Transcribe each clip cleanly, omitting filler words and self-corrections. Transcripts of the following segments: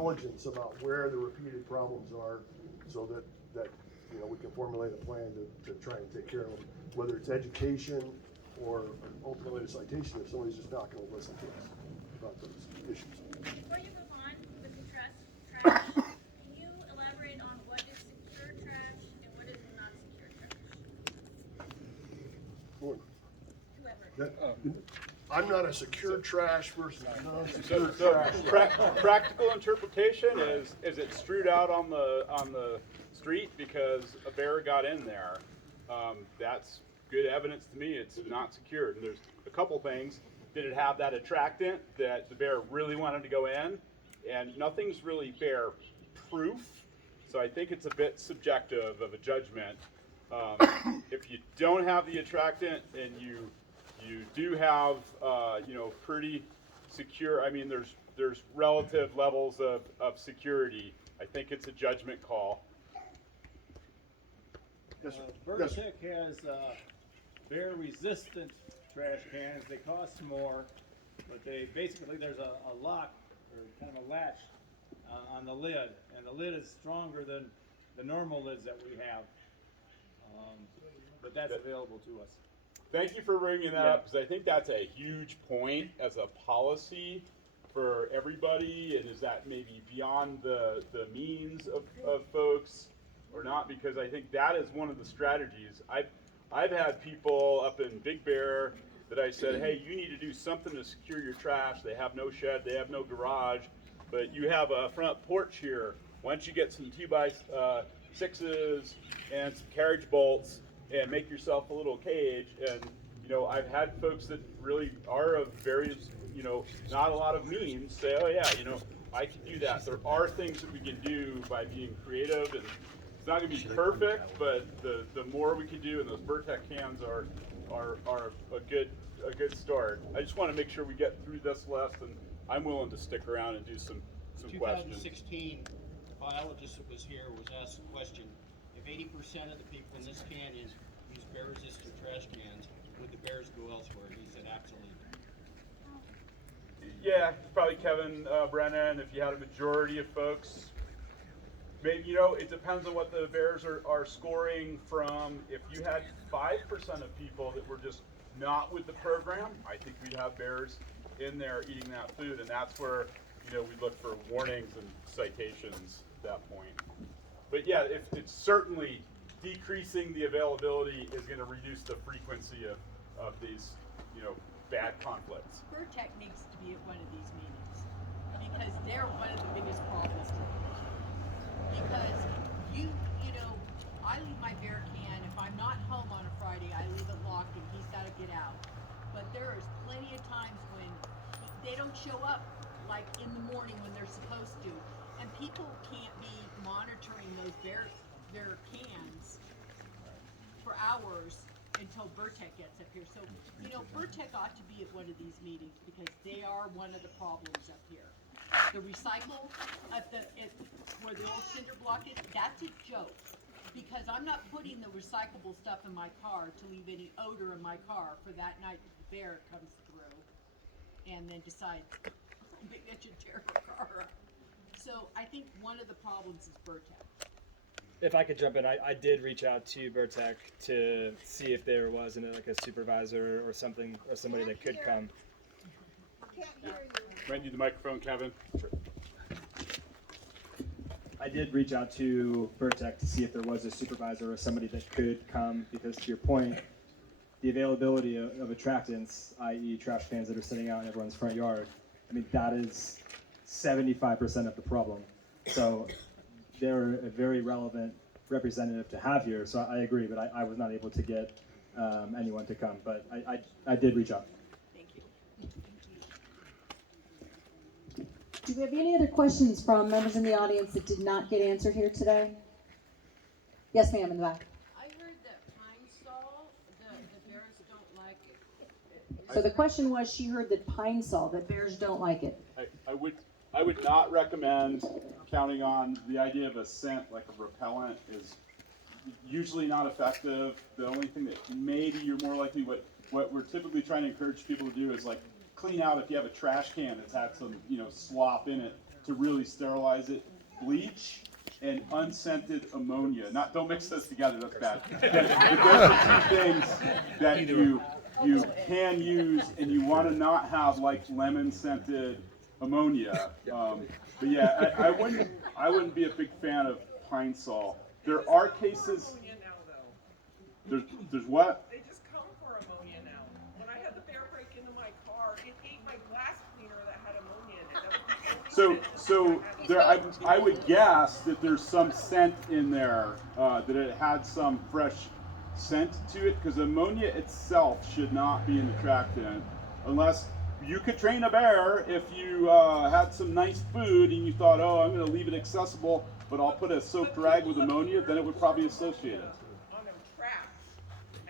intelligence about where the repeated problems are, so that we can formulate a plan to try and take care of them, whether it's education or ultimately a citation if somebody's just not going to listen to us about those issues. Before you move on with the trash, can you elaborate on what is secure trash and what is not secure trash? Whoever. I'm not a secure trash versus non-secure trash. Practical interpretation is it strewed out on the street because a bear got in there? That's good evidence to me it's not secured. And there's a couple things. Did it have that attractant that the bear really wanted to go in? And nothing's really bear proof, so I think it's a bit subjective of a judgment. If you don't have the attractant and you do have pretty secure, I mean there's relative levels of security. I think it's a judgment call. Yes, sir. Vertec has bear resistant trash cans. They cost more, but they basically, there's a lock or kind of a latch on the lid, and the lid is stronger than the normal lids that we have. But that's available to us. Thank you for bringing that up, because I think that's a huge point as a policy for everybody. And is that maybe beyond the means of folks or not? Because I think that is one of the strategies. I've had people up in Big Bear that I said, hey, you need to do something to secure your trash. They have no shed, they have no garage, but you have a front porch here. Why don't you get some 2x6s and some carriage bolts and make yourself a little cage? And I've had folks that really are of various, not a lot of means say, oh yeah, I can do that. There are things that we can do by being creative, and it's not going to be perfect, but the more we can do, and those Vertec cans are a good start. I just want to make sure we get through this list, and I'm willing to stick around and do some questions. 2016, the biologist that was here was asked the question: if 80% of the people in this canyon use bear-resistant trash cans, would the bears go elsewhere? He said absolutely. Yeah, probably Kevin Brennan. If you had a majority of folks, maybe it depends on what the bears are scoring from. If you had 5% of people that were just not with the program, I think we'd have bears in there eating that food, and that's where we look for warnings and citations at that point. But yeah, if it's certainly decreasing the availability is going to reduce the frequency of these bad conflicts. Vertec needs to be at one of these meetings because they're one of the biggest problems. Because I leave my bear can, if I'm not home on a Friday, I leave it locked and he's got to get out. But there is plenty of times when they don't show up, like in the morning when they're supposed to. And people can't be monitoring those their cans for hours until Vertec gets up here. So, Vertec ought to be at one of these meetings because they are one of the problems up here. The recycle where the old cinder block is, that's a joke. Because I'm not putting the recyclable stuff in my car to leave any odor in my car for that night that the bear comes through and then decides, maybe I should tear her car up. So I think one of the problems is Vertec. If I could jump in, I did reach out to Vertec to see if there was a supervisor or something, or somebody that could come. Can't hear you. Might need the microphone, Kevin. Sure. I did reach out to Vertec to see if there was a supervisor or somebody that could come, because to your point, the availability of attractants, i.e. trash cans that are sitting out in everyone's front yard, I mean, that is 75% of the problem. So they're a very relevant representative to have here, so I agree, but I was not able to get anyone to come, but I did reach out. Thank you. Do we have any other questions from members in the audience that did not get answered here today? Yes, ma'am, in the back. I heard that pine sol, the bears don't like it. So the question was, she heard that pine sol, that bears don't like it. I would not recommend counting on the idea of a scent like a repellent is usually not effective. The only thing that maybe you're more likely, what we're typically trying to encourage people to do is like clean out if you have a trash can that's had some slop in it. to really sterilize it, bleach and unscented ammonia. Don't mix those together, that's bad. But those are two things that you can use, and you want to not have like lemon scented ammonia. But yeah, I wouldn't be a big fan of Pine Sol. There are cases. Ammonia now, though. There's what? They just come for ammonia now. When I had the bear break into my car, it ate my glass cleaner that had ammonia in it. That was the only So there, I would guess that there's some scent in there, that it had some fresh scent to it, because ammonia itself should not be an attractant, unless you could train a bear if you had some nice food and you thought, oh, I'm going to leave it accessible, but I'll put a soaked rag with ammonia, then it would probably associate it. on their traps,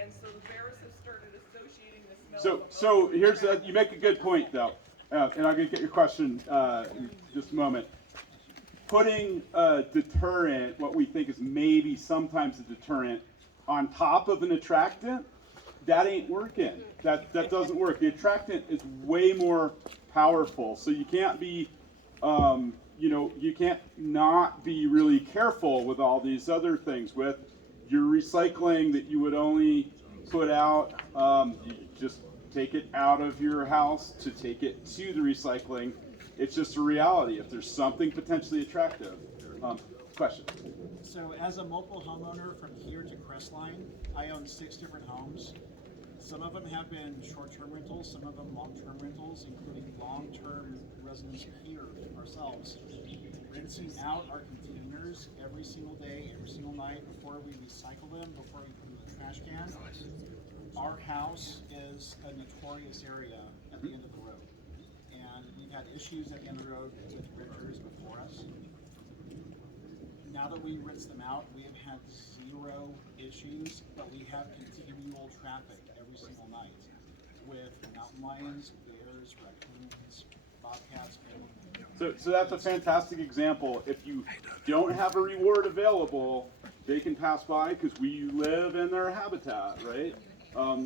and so the bears have started associating the smell. So here's you make a good point though, and I'm going to get your question in just a moment. Putting a deterrent, what we think is maybe sometimes a deterrent, on top of an attractant, that ain't working. That doesn't work. The attractant is way more powerful, so you can't be, you can't not be really careful with all these other things. With your recycling that you would only put out, you just take it out of your house to take it to the recycling. It's just a reality. If there's something potentially attractive. Question. So as a mobile homeowner from here to Crestline, I own 6 different homes. Some of them have been short-term rentals, some of them long-term rentals, including long-term residents here ourselves. Rinsing out our containers every single day, every single night before we recycle them, before we put them in the trash can. Our house is a notorious area at the end of the road. And we've had issues at the end of the road with renters before us. Now that we rinse them out, we have had 0 issues, but we have continual traffic every single night with mountain lions, bears, raccoons, bobcats. So that's a fantastic example. If you don't have a reward available, they can pass by because we live in their habitat, right?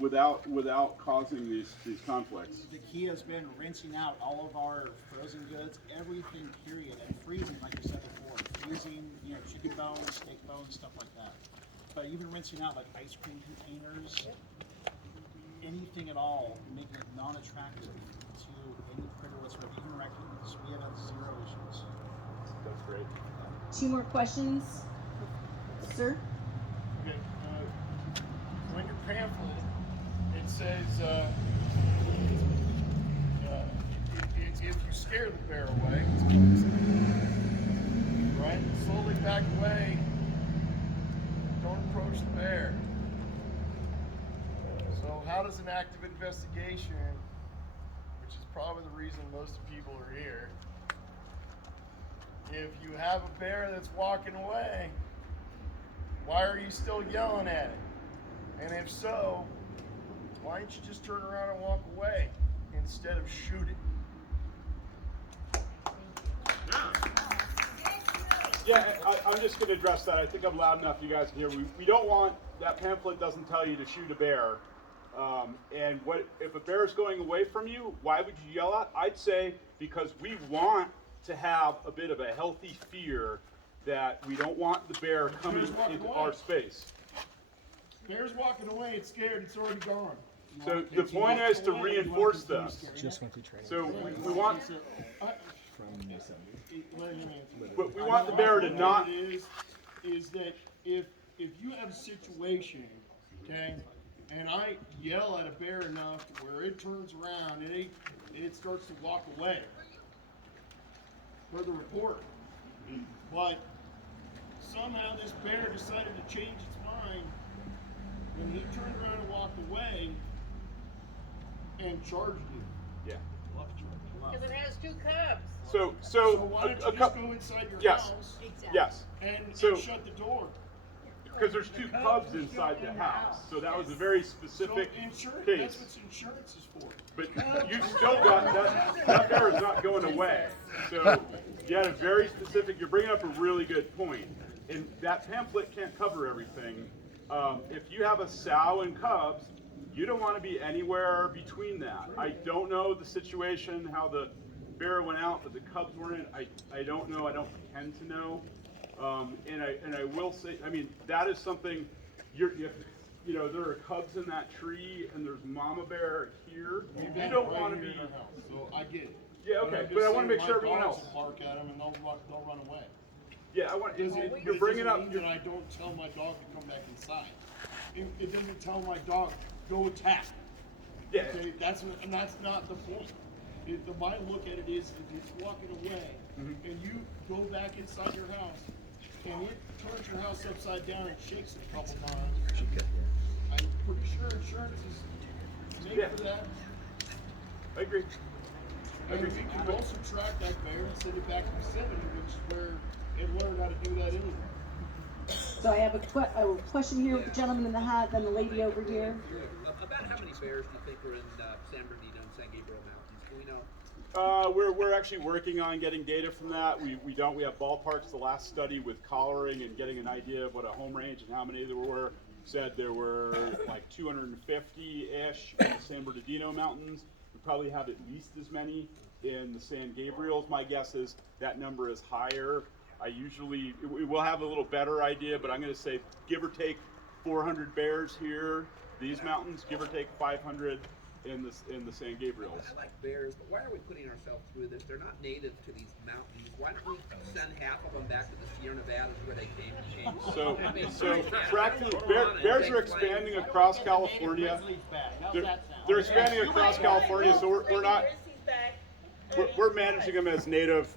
Without causing these conflicts. The key has been rinsing out all of our frozen goods, everything period, and freezing, like you said before, freezing, chicken bones, steak bones, stuff like that. But even rinsing out like ice cream containers, anything at all, making it non-attractive to any critter whatsoever, even raccoons. We have had 0 issues. That's great. 2 more questions, sir. Okay, on your pamphlet, it says, if you scare the bear away, right? Slowly back away. Don't approach the bear. So how does an active investigation, which is probably the reason most people are here, if you have a bear that's walking away, why are you still yelling at it? And if so, why don't you just turn around and walk away instead of shoot it? Yeah, I'm just going to address that. I think I'm loud enough you guys can hear. We don't want, that pamphlet doesn't tell you to shoot a bear. And if a bear is going away from you, why would you yell at? I'd say because we want to have a bit of a healthy fear that we don't want the bear coming into our space. Bear's walking away, it's scared, it's already gone. So the point is to reinforce this. So we want, but we want the bear to not. Is that if you have a situation, okay, and I yell at a bear enough to where it turns around and it starts to walk away, for the report, but somehow this bear decided to change its mind when he turned around and walked away and charged you. Yeah. Because it has 2 cubs. So why don't you just go inside your yes, house yes. and So shut the door? because there's 2 cubs inside the house, so that was a very specific Insurance, case. that's what insurance is for. But you still got that bear is not going away. So you had a very specific. You're bringing up a really good point, and that pamphlet can't cover everything. If you have a sow and cubs, you don't want to be anywhere between that. I don't know the situation, how the bear went out, but the cubs weren't in. I don't know. I don't pretend to know. And I will say, I mean, that is something. You know, there are cubs in that tree, and there's mama bear here. You don't want to be. in our house, so I get it. Yeah, okay, I'm but I just want to make saying sure my everyone dogs else. will bark at them and they'll run away. Yeah, I want. You're It bringing doesn't up. mean that I don't tell my dog to come back inside. It doesn't tell my dog go attack. Yeah. Okay, that's not the point. The my look at it is if it's walking away and you go back inside your house and it turns your house upside down and shakes it a couple times. I'm pretty sure insurance is made for that. I agree. And we can also track that bear and send it back to Yosemite, which is where it learned how to do that anyway. So I have a question here with the gentleman in the hat, then the lady over here. About how many bears do you think are in San Bernardino and San Gabriel Mountains? Do we know? We're actually working on getting data from that. We have ballparks. The last study with collaring and getting an idea of what a home range and how many there were said there were like 250-ish in the San Bernardino Mountains. We probably have at least as many in the San Gabriels. My guess is that number is higher. We'll have a little better idea, but I'm going to say give or take 400 bears here, these mountains, give or take 500 in the San Gabriels. I like bears, but why are we putting ourselves through this? They're not native to these mountains. Why don't we send half of them back to the Sierra Nevadas where they came from? Bears are expanding across California. They're expanding across California, so we're managing them as native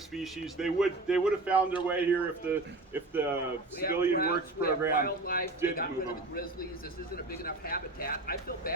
species. They would have found their way here if the civilian works program wildlife, didn't got move rid of them. the grizzlies. This isn't a big enough habitat. I feel bad